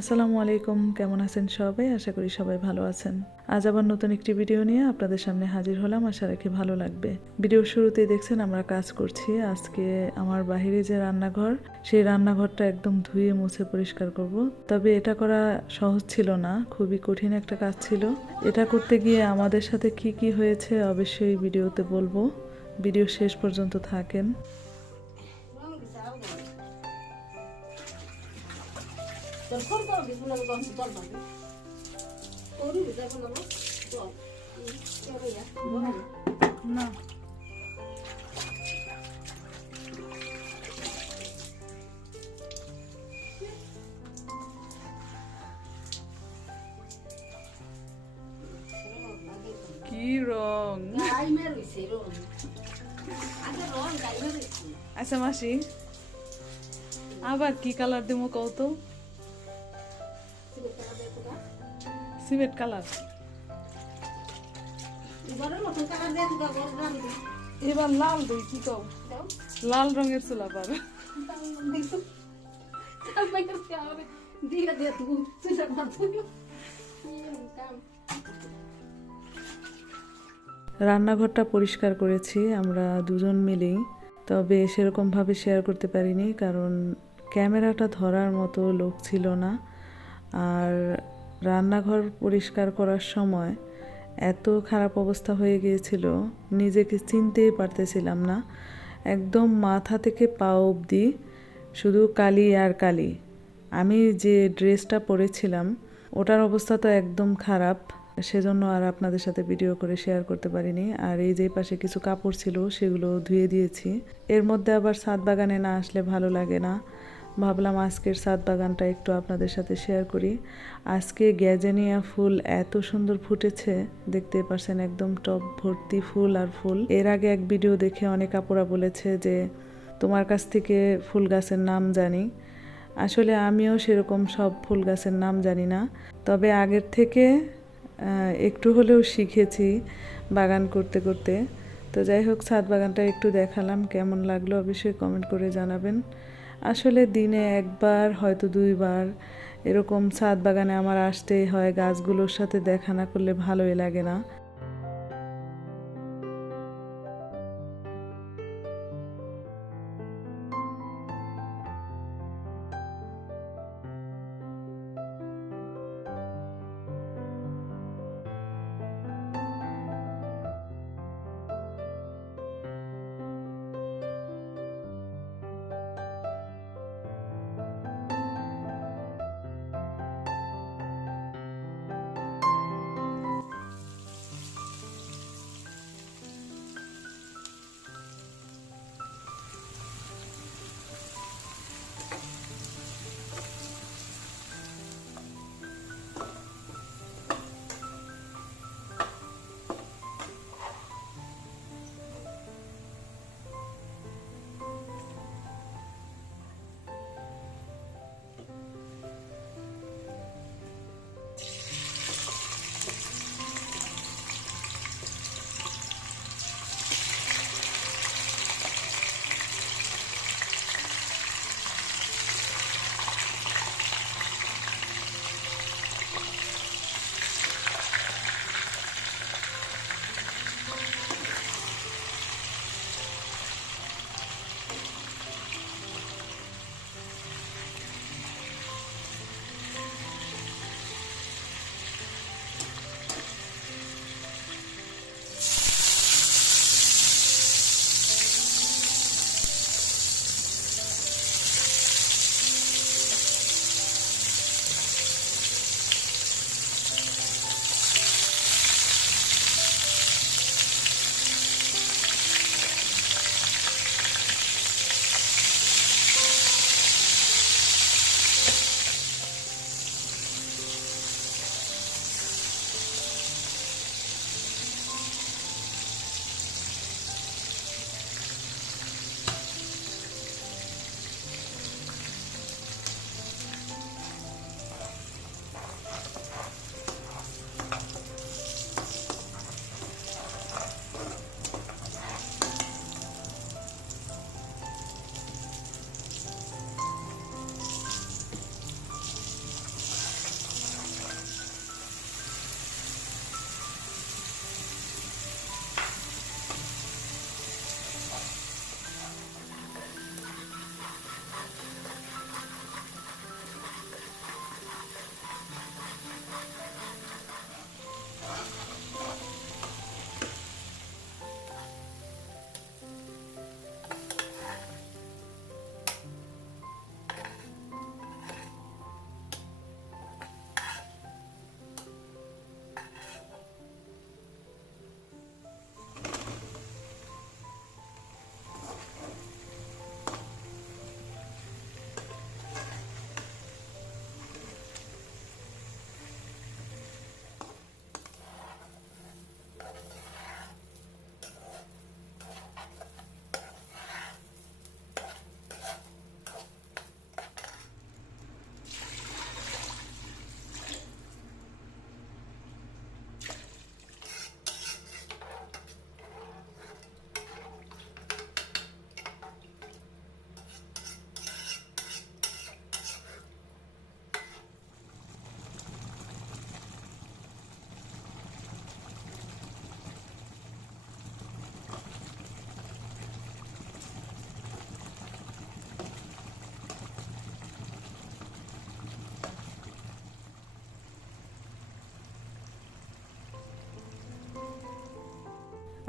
আসসালামু আলাইকুম, কেমন আছেন সবাই? আশা করি সবাই ভালো আছেন। আজ আবার নতুন একটি ভিডিও নিয়ে আপনাদের সামনে হাজির হলাম। আশা রাখি ভালো লাগবে। ভিডিওর শুরুতেই দেখছেন আমরা কাজ করছি। আজকে আমার বাহিরে যে রান্নাঘর, সেই রান্নাঘরটা একদম ধুয়ে মুছে পরিষ্কার করব। তবে এটা করা সহজ ছিল না, খুবই কঠিন একটা কাজ ছিল। এটা করতে গিয়ে আমাদের সাথে কি কি হয়েছে অবশ্যই ভিডিওতে বলবো। ভিডিও শেষ পর্যন্ত থাকেন। না কি রং? আচ্ছা মাসি, আবার কি কালার দেবো কও তো? Cement colour. এবার লাল দেই, কি কও? লাল রঙের চুল আবার। রান্নাঘরটা পরিষ্কার করেছি আমরা দুজন মিলেই। তবে সেরকমভাবে শেয়ার করতে পারিনি, কারণ ক্যামেরাটা ধরার মতো লোক ছিল না। আর রান্নাঘর পরিষ্কার করার সময় এত খারাপ অবস্থা হয়ে গিয়েছিল, নিজেকে চিনতেই পারতেছিলাম না। একদম মাথা থেকে পা অবধি শুধু কালি আর কালি। আমি যে ড্রেসটা পরেছিলাম ওটার অবস্থা তো একদম খারাপ, সেজন্য আর আপনাদের সাথে ভিডিও করে শেয়ার করতে পারিনি। আর এই যে পাশে কিছু কাপড় ছিল সেগুলো ধুয়ে দিয়েছি। এর মধ্যে আবার ছাদ বাগানে না আসলে ভালো লাগে না, ভাবলাম আজকের ছাদ বাগানটা একটু আপনাদের সাথে শেয়ার করি। আজকে গ্যাজেনিয়া ফুল এত সুন্দর ফুটেছে, দেখতে পারছেন একদম টব ভর্তি ফুল আর ফুল। এর আগে এক ভিডিও দেখে অনেক আপুরা বলেছে যে তোমার কাছ থেকে ফুল গাছের নাম জানি। আসলে আমিও সেরকম সব ফুল গাছের নাম জানি না, তবে আগের থেকে একটু হলেও শিখেছি বাগান করতে করতে। তো যাই হোক, ছাদ বাগানটা একটু দেখালাম, কেমন লাগলো অবশ্যই কমেন্ট করে জানাবেন। আসলে দিনে একবার হয়তো দুইবার এরকম ছাদ বাগানে আমার আসতেই হয়, গাছগুলোর সাথে দেখা না করলে ভালোই লাগে না।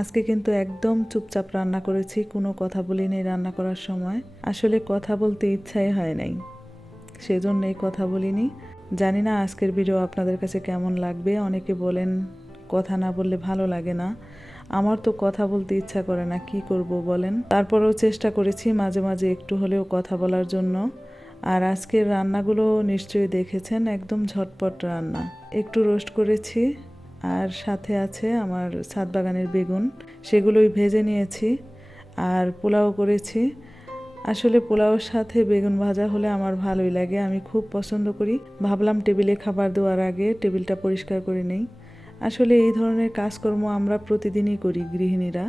আজকে কিন্তু একদম চুপচাপ রান্না করেছি, কোনো কথা বলিনি রান্না করার সময়। আসলে কথা বলতে ইচ্ছাই হয় নাই, সেজন্যই কথা বলিনি। জানি না আজকের ভিডিও আপনাদের কাছে কেমন লাগবে। অনেকে বলেন কথা না বললে ভালো লাগে না। আমার তো কথা বলতে ইচ্ছা করে না, কি করব বলেন। তারপরেও চেষ্টা করেছি মাঝে মাঝে একটু হলেও কথা বলার জন্য। আর আজকের রান্নাগুলো নিশ্চয়ই দেখেছেন, একদম ঝটপট রান্না। একটু রোস্ট করেছি, আর সাথে আছে আমার ছাদ বাগানের বেগুন, সেগুলোই ভেজে নিয়েছি। আর পোলাও করেছি। আসলে পোলাওর সাথে বেগুন ভাজা হলে আমার ভালোই লাগে, আমি খুব পছন্দ করি। ভাবলাম টেবিলে খাবার দেওয়ার আগে টেবিলটা পরিষ্কার করে নেই। আসলে এই ধরনের কাজকর্ম আমরা প্রতিদিনই করি, গৃহিণীরা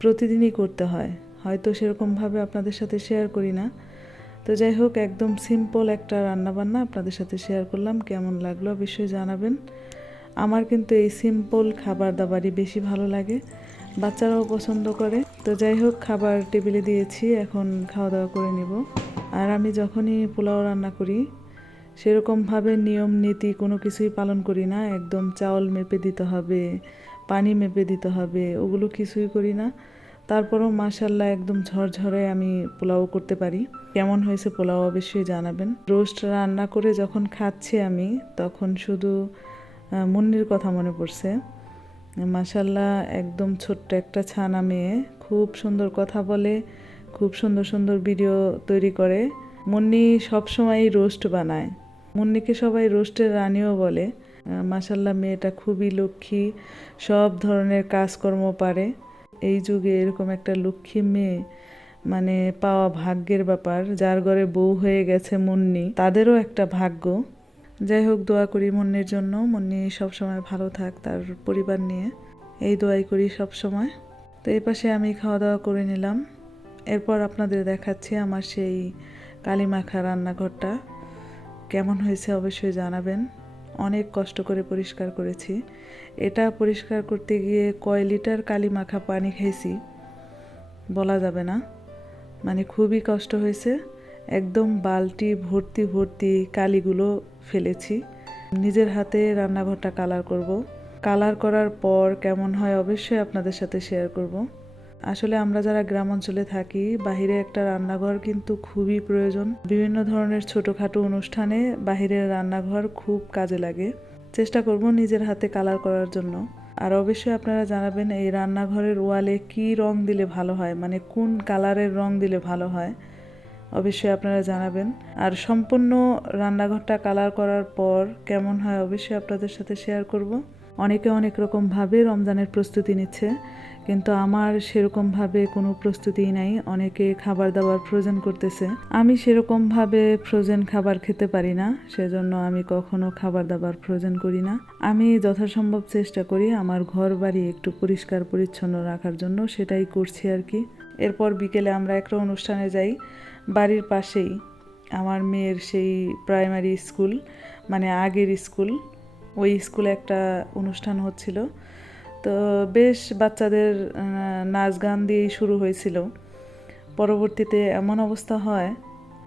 প্রতিদিনই করতে হয়, হয়তো সেরকমভাবে আপনাদের সাথে শেয়ার করি না। তো যাই হোক, একদম সিম্পল একটা রান্নাবান্না আপনাদের সাথে শেয়ার করলাম। কেমন লাগলো অবশ্যই জানাবেন। আমার কিন্তু এই সিম্পল খাবার দাবারই বেশি ভালো লাগে, বাচ্চারাও পছন্দ করে। তো যাই হোক, খাবার টেবিলে দিয়েছি, এখন খাওয়া দাওয়া করে নিব। আর আমি যখনই পোলাও রান্না করি সেরকমভাবে নিয়ম নীতি কোনো কিছুই পালন করি না। একদম চাউল মেপে দিতে হবে, পানি মেপে দিতে হবে, ওগুলো কিছুই করি না। তারপরও মাশাল্লাহ একদম ঝরঝরে আমি পোলাও করতে পারি। কেমন হয়েছে পোলাও অবশ্যই জানাবেন। রোস্ট রান্না করে যখন খাচ্ছি আমি, তখন শুধু মুন্নির কথা মনে পড়ছে। মাশাল্লাহ একদম ছোট্ট একটা ছানা মেয়ে, খুব সুন্দর কথা বলে, খুব সুন্দর সুন্দর ভিডিও তৈরি করে। মুন্নি সবসময়ই রোস্ট বানায়, মুন্নিকে সবাই রোস্টের রানীও বলে। মাশাল্লাহ মেয়েটা খুবই লক্ষ্মী, সব ধরনের কাজকর্ম পারে। এই যুগে এরকম একটা লক্ষ্মী মেয়ে মানে পাওয়া ভাগ্যের ব্যাপার। যার ঘরে বউ হয়ে গেছে মুন্নি, তাদেরও একটা ভাগ্য। যাই হোক, দোয়া করি মুন্নির জন্য, মুন্নি সবসময় ভালো থাক তার পরিবার নিয়ে, এই দোয়াই করি সব সময়। তো এই পাশে আমি খাওয়া দাওয়া করে নিলাম। এরপর আপনাদের দেখাচ্ছি আমার সেই কালিমাখা রান্নাঘরটা কেমন হয়েছে অবশ্যই জানাবেন। অনেক কষ্ট করে পরিষ্কার করেছি। এটা পরিষ্কার করতে গিয়ে কয় লিটার কালিমাখা পানি খেয়েছি বলা যাবে না, মানে খুবই কষ্ট হয়েছে। একদম বালতি ভর্তি ভর্তি কালিগুলো ফেলেছি। নিজের হাতে রান্নাঘরটা কালার করব। কালার করার পর কেমন হয় অবশ্যই আপনাদের সাথে শেয়ার করব। আসলে আমরা যারা গ্রাম অঞ্চলে থাকি, বাহিরে একটা রান্নাঘর কিন্তু খুবই প্রয়োজন। বিভিন্ন ধরনের ছোটোখাটো অনুষ্ঠানে বাহিরের রান্নাঘর খুব কাজে লাগে। চেষ্টা করব নিজের হাতে কালার করার জন্য। আর অবশ্যই আপনারা জানাবেন এই রান্নাঘরের ওয়ালে কি রং দিলে ভালো হয়, মানে কোন কালারের রং দিলে ভালো হয়, অবশ্যই আপনারা জানাবেন। আর সম্পূর্ণ রান্নাঘরটা কালার করার পর কেমন হয় অবশ্যই আপনাদের সাথে শেয়ার করব। অনেকে অনেক রকমভাবে রমজানের প্রস্তুতি নিচ্ছে, কিন্তু আমার সেরকমভাবে কোনো প্রস্তুতিই নাই। অনেকে খাবার দাবার ফ্রোজেন করতেছে, আমি সেরকমভাবে ফ্রোজেন খাবার খেতে পারি না, সেজন্য আমি কখনো খাবার দাবার ফ্রোজেন করি না। আমি যথাসম্ভব চেষ্টা করি আমার ঘর বাড়ি একটু পরিষ্কার পরিচ্ছন্ন রাখার জন্য, সেটাই করছি আর কি। এরপর বিকেলে আমরা একটা অনুষ্ঠানে যাই, বাড়ির পাশেই আমার মেয়ের সেই প্রাইমারি স্কুল, মানে আগের স্কুল, ওই স্কুলে একটা অনুষ্ঠান হচ্ছিল। তো বেশ বাচ্চাদের নাচ গান দিয়েই শুরু হয়েছিল। পরবর্তীতে এমন অবস্থা হয়,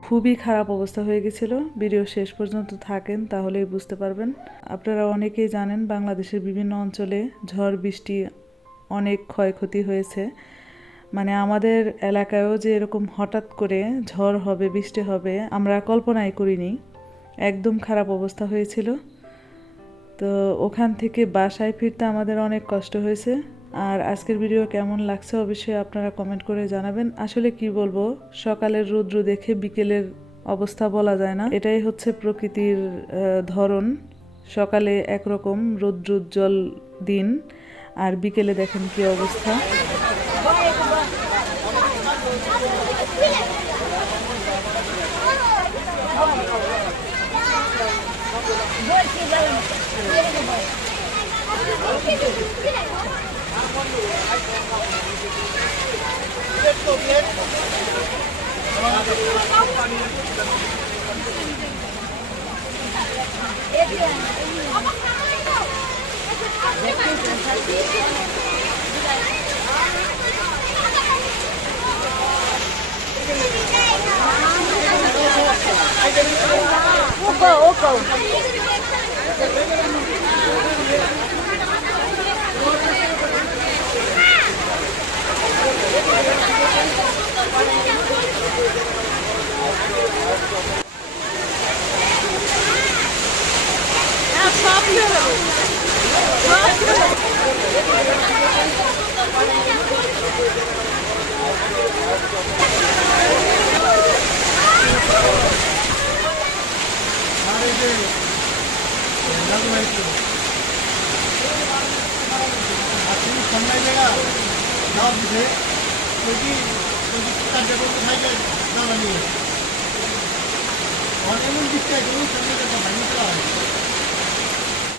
খুবই খারাপ অবস্থা হয়ে গেছিল। ভিডিও শেষ পর্যন্ত থাকেন তাহলেই বুঝতে পারবেন। আপনারা অনেকেই জানেন বাংলাদেশের বিভিন্ন অঞ্চলে ঝড় বৃষ্টি অনেক ক্ষয়ক্ষতি হয়েছে। মানে আমাদের এলাকায়ও যে এরকম হঠাৎ করে ঝড় হবে, বৃষ্টি হবে, আমরা কল্পনাই করিনি। একদম খারাপ অবস্থা হয়েছিল। তো ওখান থেকে বাসায় ফিরতে আমাদের অনেক কষ্ট হয়েছে। আর আজকের ভিডিও কেমন লাগছে অবশ্যই আপনারা কমেন্ট করে জানাবেন। আসলে কি বলবো, সকালের রৌদ্র দেখে বিকেলের অবস্থা বলা যায় না, এটাই হচ্ছে প্রকৃতির ধরন। সকালে একরকম রৌদ্রোজ্জ্বল দিন, আর বিকেলে দেখেন কি অবস্থা। We'll go. যাওয়ার দিকে ওই কি কার্যক্রম থাকে জ্বালানি এমন দিকটা এগুলো সামনে কথা ভাঙতে হয়